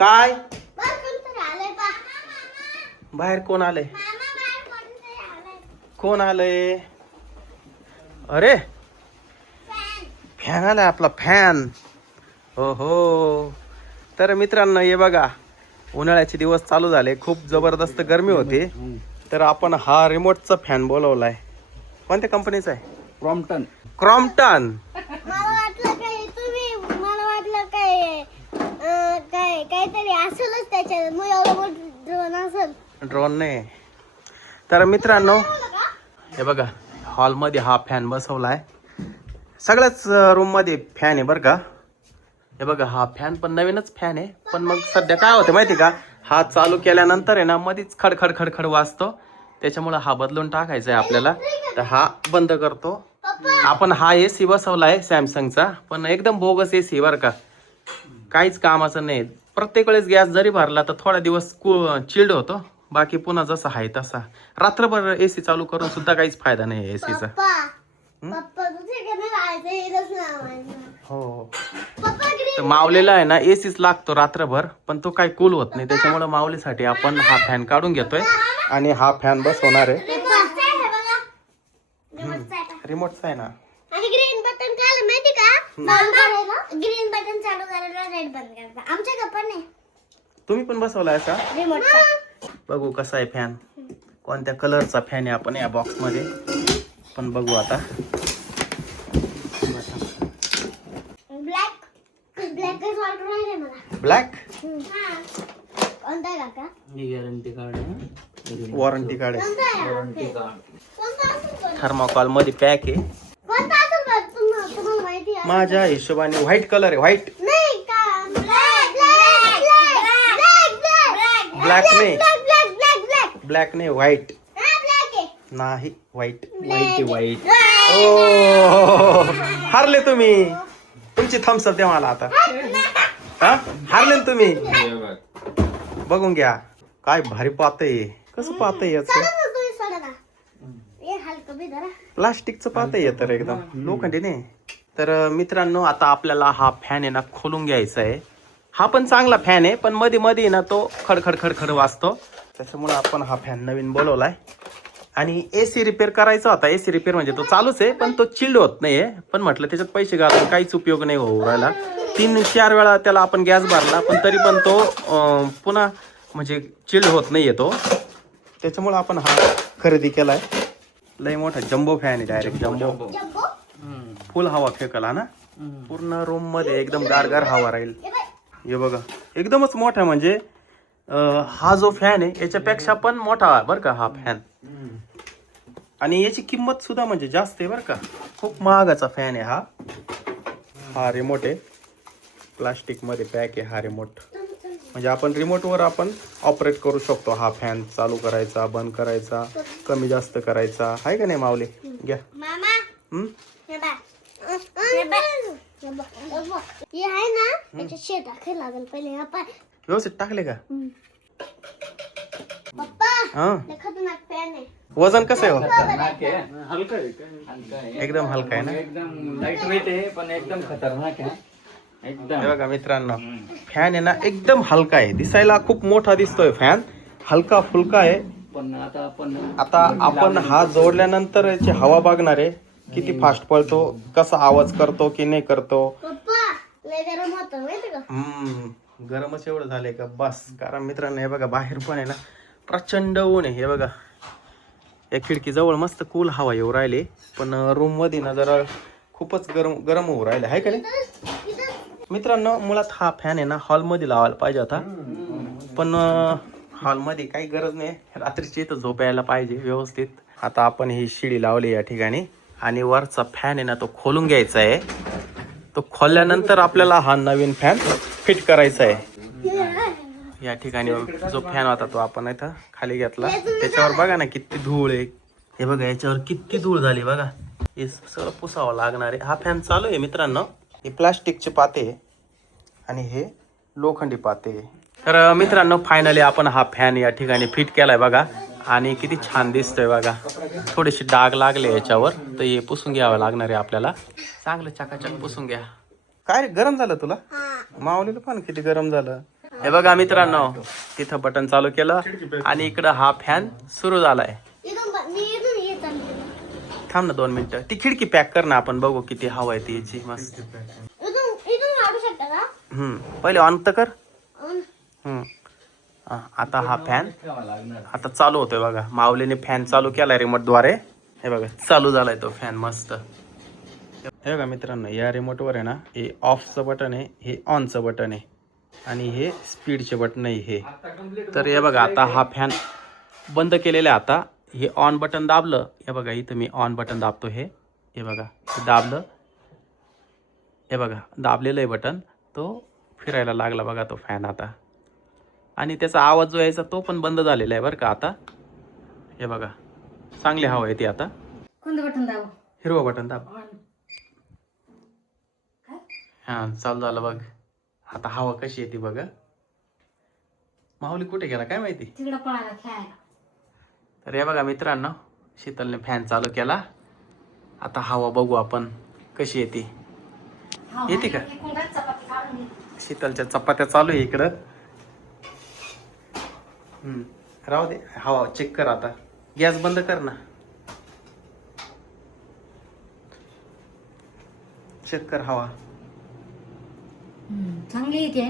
काय बाहेर कोण आलंय? कोण आलंय? अरे फॅन आलाय आपला फॅन. हो हो. तर मित्रांनो हे बघा, उन्हाळ्याचे दिवस चालू झाले, खूप जबरदस्त गरमी होती. तर आपण हा रिमोटचा फॅन बोलवलाय. कोणत्या कंपनीचा आहे? क्रॉम्प्टन. क्रॉम्प्टन. मला वाटलं काहीतरी असेलच त्याच्यात. मग एवढं मोठं ड्रोन असेल. ड्रोन नाही. तर मित्रांनो हे बघा, हॉलमध्ये हा फॅन बसवलाय. सगळ्याच रूम मध्ये फॅन आहे बरं का. हे बघा, हा फॅन पण नवीनच फॅन आहे. पण मग सध्या काय होतं माहिती का, हा चालू केल्यानंतर आहे ना मध्येच खडखड खडखड वाजतो. त्याच्यामुळे हा बदलून टाकायचा आहे आपल्याला. तर हा बंद करतो. आपण हा एसी बसवलाय सॅमसंगचा, पण एकदम बोगस एसी बरं का, काहीच कामाचं नाही. प्रत्येक वेळेस गॅस जरी भरला तर थोडा दिवस चिल्ड होतो, बाकी पुन्हा जसा आहे तसा. रात्रभर एसी चालू करून सुद्धा काहीच फायदा नाही एसीचा. हो. तर माऊलीला आहे ना एसीच लागतो रात्रभर, पण तो काही कूल होत नाही. त्याच्यामुळे माऊलीसाठी आपण हा फॅन काढून घेतोय आणि हा फॅन बसवणार आहे. रिमोटचा आहे ना. आणि ग्रीन बटन काय माहिती का? चालू करायला ग्रीन बटन चालू करायला, रेड बंद करायला. आमच्या पण नाही. तुम्ही पण बसवलाय असा? रिमोटचा. बघू कसा आहे फॅन, कोणत्या कलरचा फॅन आहे आपण या बॉक्स मध्ये पण बघू आता. ब्लॅक. ब्लॅकच वाटून राहिले मला. ब्लॅक. कोणता काका? ही गॅरंटी कार्ड आहे. वॉरंटी कार्ड आहे. Warranty card. थर्माकॉल मध्ये पॅक आहे. कोणता असेल बघ, तुम्हाला माहिती आहे? माझ्या हिशोबाने व्हाईट कलर आहे. व्हाईट. नाही का? ब्लॅक नाही. ब्लॅक. ब्लॅक नाही, व्हाईट. ब्लॅक आहे. नाही, व्हाईट. White white. ओ हारले तुम्ही. तुमची थम्सअप द्या मला आता. हा हारले ना तुम्ही. बघून घ्या काय भारी पातय. कसं पातय याच, प्लास्टिकचं पातय येत एकदम लोखंडी नाही. तर मित्रांनो आता आपल्याला हा फॅन आहे ना खोलून घ्यायचा आहे. हा पण चांगला फॅन आहे, पण मध्ये मध्ये ना तो खडखड खडखड वाजतो. त्याच्यामुळे आपण हा फॅन नवीन बोलवलाय. आणि एसी रिपेअर करायचा होता. एसी रिपेअर म्हणजे तो चालूच आहे, पण तो चिल्ड होत नाहीये. पण म्हटलं त्याच्यात पैसे घालून काहीच उपयोग नाही होऊ राहिला. 3-4 वेळा त्याला आपण गॅस भरला, पण तरी पण तो पुन्हा म्हणजे चिल्ड होत नाहीये तो. त्याच्यामुळे आपण हा खरेदी केलाय. लय मोठा जम्बो फॅन आहे, डायरेक्ट जम्बो. फुल हवा फेकला ना पूर्ण रूम मध्ये, एकदम गारगार हवा राहील. हे बघा एकदमच मोठा, म्हणजे हा जो फॅन आहे याच्यापेक्षा पण मोठा बरं का हा फॅन. आणि याची किंमत सुद्धा म्हणजे जास्त आहे बरं का. खूप महागाचा फॅन आहे हा. हा रिमोट आहे, प्लास्टिक मध्ये पॅक आहे हा रिमोट. म्हणजे आपण रिमोटवर आपण ऑपरेट करू शकतो. हा फॅन चालू करायचा, बंद करायचा, कमी जास्त करायचा. आहे का नाही माऊली? घ्या. हे आहे ना, त्याच्यात शेत टाकायला लागेल पहिले. व्यवस्थित टाकले का? पप्पा हा. खतरनाक फॅन आहे. वजन कसं आहे? हलका आहे. एकदम हलका आहे ना. एकदम लाईट वेट आहे, पण एकदम खतरनाक आहे. एकदम. हे बघा मित्रांनो, फॅन आहे ना एकदम हलका आहे. दिसायला खूप मोठा दिसतोय फॅन, हलका फुलका आहे. पण आता आपण हा जोडल्यानंतर याची हवा बघणार आहे, किती फास्ट पळतो, कसा आवाज करतो की नाही करतो. पप्पा लय गरम होतं माहिती का? गरमच एवढं झालंय का बस. कारण मित्रांनो हे बघा बाहेर पण आहे ना प्रचंड ऊन आहे. हे बघा या खिडकी जवळ मस्त कूल हवा येऊ राहिली, पण रूम मध्ये ना जरा खूपच गरम होऊ राहिले आहे का नाही. मित्रांनो मुळात हा फॅन आहे ना हॉलमध्ये लावायला पाहिजे होता, पण हॉलमध्ये काही गरज नाही. रात्रीची इथं झोप यायला पाहिजे व्यवस्थित. आता आपण ही शिडी लावली या ठिकाणी, आणि वरचा फॅन आहे ना तो खोलून घ्यायचा आहे. तो खोलल्यानंतर आपल्याला हा नवीन फॅन फिट करायचा आहे. या ठिकाणी जो फॅन होता तो आपण इथं खाली घेतला. त्याच्यावर बघा ना किती धूळ आहे. हे बघा याच्यावर किती धूळ झाली बघा. हे सगळं पुसावं लागणार आहे. हा फॅन चालू आहे मित्रांनो. हे प्लास्टिकचे पाते आहे आणि हे लोखंडी पाते आहे. तर मित्रांनो फायनली आपण हा फॅन या ठिकाणी फिट केलाय बघा, आणि किती छान दिसतोय बघा. थोडेसे डाग लागले याच्यावर, तर हे पुसून घ्यावं लागणार आहे आपल्याला. चांगलं चकाचक पुसून घ्या. काय गरम झालं तुला? माऊलीला पण किती गरम झालं. हे बघा मित्रांनो, तिथं बटन चालू केलं आणि इकडं हा फॅन सुरू झालाय. मी इथून येत आहे. थांब ना 2 मिनिटं. ती खिडकी पॅक कर ना, आपण बघू किती हवा आहे ती याची. मस्त. इथून काढू शकता का? पहिले ऑन तर कर. अन- आता हा फॅन ठेवावं लागणार. आता चालू होतोय बघा. माऊलीने फॅन चालू केलाय रिमोट द्वारे. हे बघा चालू झालाय तो फॅन मस्त. हे बघा मित्रांनो, या रिमोट वर आहे ना, हे ऑफचं बटन आहे, हे ऑनचं बटन आहे आणि हे स्पीडचे बटन आहे हे. आता complete तर हे बघा आता हा फॅन बंद केलेला आहे. आता हे ऑन बटन दाबलं, हे बघा इथं मी ऑन बटन दाबतो. हे बघा हे दाबलं, हे बघा दाबलेलं आहे बटन, तो फिरायला लागला बघा तो फॅन आता. आणि त्याचा आवाज जो यायचा तो पण बंद झालेला आहे बरं का आता. हे बघा चांगली हवा येते आता. कोणतं बटन दाबू? हिरवं बटन दाब. हां चालू झालं बघ. आता हवा कशी येते बघा. माऊली कुठे गेला काय माहिती. तिकडे पळाला खेळायला. तर हे बघा मित्रांनो, शीतलने फॅन चालू केला. आता हवा बघू आपण कशी येते. येते का? चपाती काढून घे. शीतलच्या चपात्या चालू आहे इकडं. राहू दे, हवा चेक कर आता. गॅस बंद कर ना, चेक कर हवा. चांगली येते.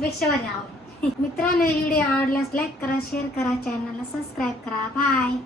पेक्षा भारी आवड. मित्रांनो, व्हिडिओ आवडल्यास लाईक करा, शेअर करा, चॅनलला सबस्क्राईब करा. बाय.